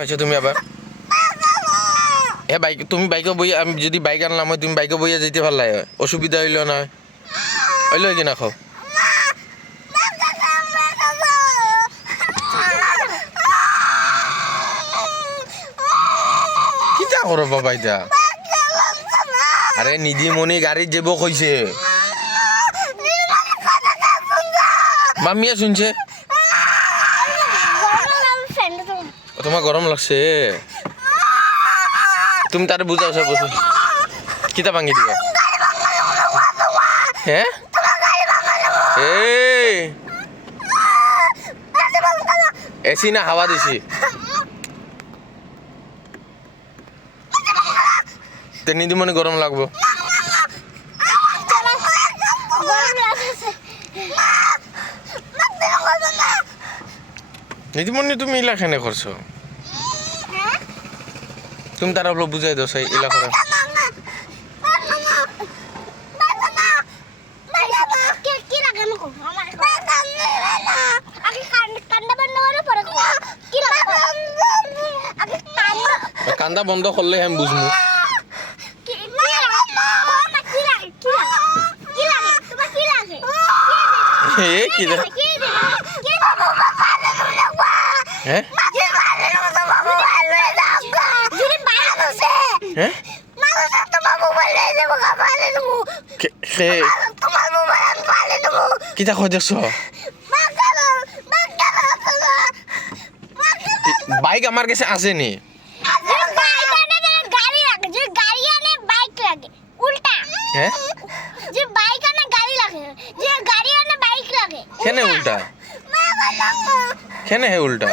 আচ্ছা তুমি আবার বাইক তুমি বাইকে বইয়া আমি যদি বাইক আনলাম হয় তুমি বাইকে বইয়া যেতে পারলাই হয় অসুবিধা হইল না হইল কি না খাও কিতা করো বাবা এটা আরে নিধিমণি গাড়িত যাব কইছে মামিয়া শুনছে তোমার গরম লাগছে তুমি তারে বুঝাও সব বসে কিতা ভাঙি দিবা হ্যাঁ এসি না হাওয়া দিছি তে নিধিমণি গরম লাগবো নিধিমণি তুমি ইলা কেনে করছো তুমি তারা বুঝাই দাও সেই ইলা করে কান্দা বন্ধ করলে আমি বুঝবো কি হ্যাঁ কিতা কই দেখছ বাইক আমার কাছে আছে নি হ্যাঁ কেনে উল্টা কেনে হে উল্টা